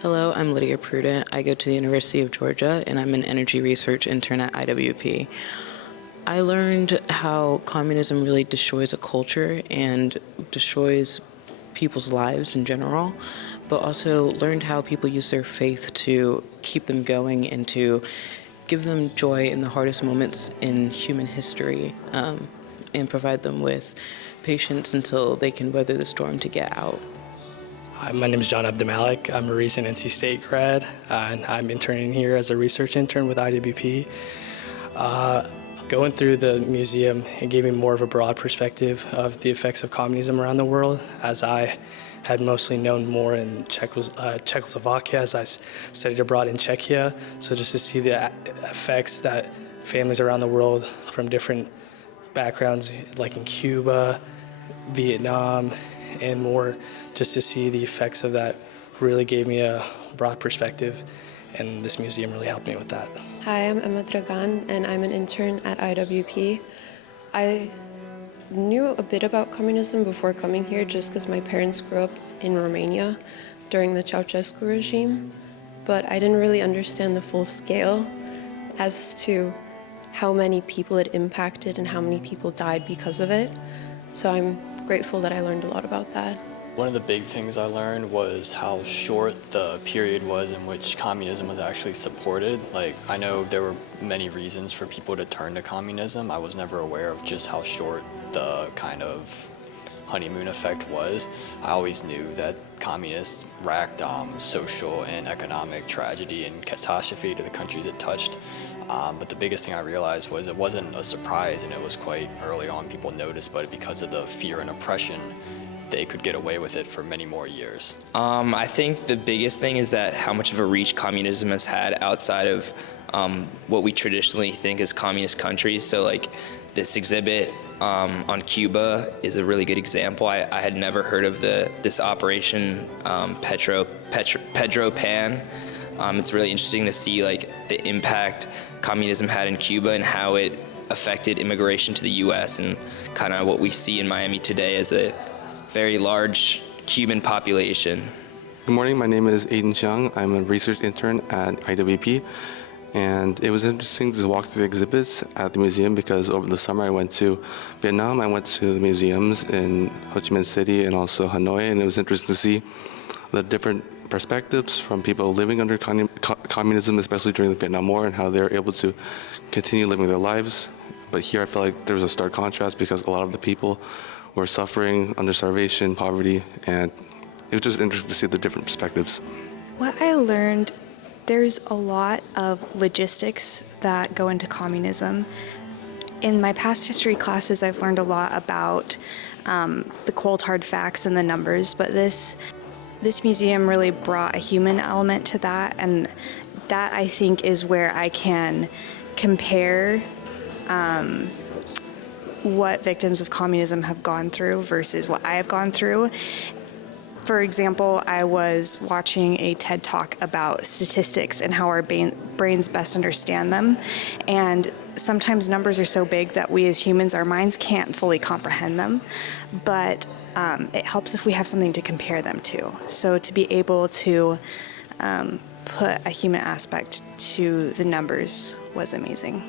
Hello, I'm Lydia Prudent. I go to the University of Georgia, and I'm an energy research intern at IWP. I learned how communism really destroys a culture and destroys people's lives in general, but also learned how people use their faith to keep them going and to give them joy in the hardest moments in human history, and provide them with patience until they can weather the storm to get out. Hi, my name is John Abdamalik. I'm a recent NC State grad, and I'm interning here as a research intern with IWP. Going through the museum, it gave me more of a broad perspective of the effects of communism around the world, as I had mostly known more in Czechoslovakia, as I studied abroad in Czechia. So just to see the effects that families around the world from different backgrounds, like in Cuba, Vietnam, and more, just to see the effects of that really gave me a broad perspective, and this museum really helped me with that. Hi, I'm Emma Dragan, and I'm an intern at IWP. I knew a bit about communism before coming here just because my parents grew up in Romania during the Ceausescu regime, but I didn't really understand the full scale as to how many people it impacted and how many people died because of it. So I'm grateful that I learned a lot about that. One of the big things I learned was how short the period was in which communism was actually supported. Like, I know there were many reasons for people to turn to communism. I was never aware of just how short the kind of honeymoon effect was. I always knew that communists racked social and economic tragedy and catastrophe to the countries it touched. But the biggest thing I realized was it wasn't a surprise, and it was quite early on people noticed, but because of the fear and oppression, they could get away with it for many more years. I think the biggest thing is that how much of a reach communism has had outside of what we traditionally think as communist countries. So like this exhibit on Cuba is a really good example. I had never heard of this operation Pedro Pan. It's really interesting to see like the impact communism had in Cuba and how it affected immigration to the U.S. and kind of what we see in Miami today as a very large Cuban population. Good morning, my name is Aiden Xiang. I'm a research intern at IWP, and it was interesting to walk through the exhibits at the museum because over the summer I went to Vietnam. I went to the museums in Ho Chi Minh City and also Hanoi, and it was interesting to see the different perspectives from people living under communism, especially during the Vietnam War, and how they're able to continue living their lives. But here I felt like there was a stark contrast because a lot of the people were suffering under starvation, poverty, and it was just interesting to see the different perspectives. What I learned, there's a lot of logistics that go into communism. In my past history classes, I've learned a lot about the cold hard facts and the numbers, but this museum really brought a human element to that, and that I think is where I can compare what victims of communism have gone through versus what I have gone through. For example, I was watching a TED Talk about statistics and how our brains best understand them. And sometimes numbers are so big that we as humans, our minds can't fully comprehend them. But it helps if we have something to compare them to. So to be able to put a human aspect to the numbers was amazing.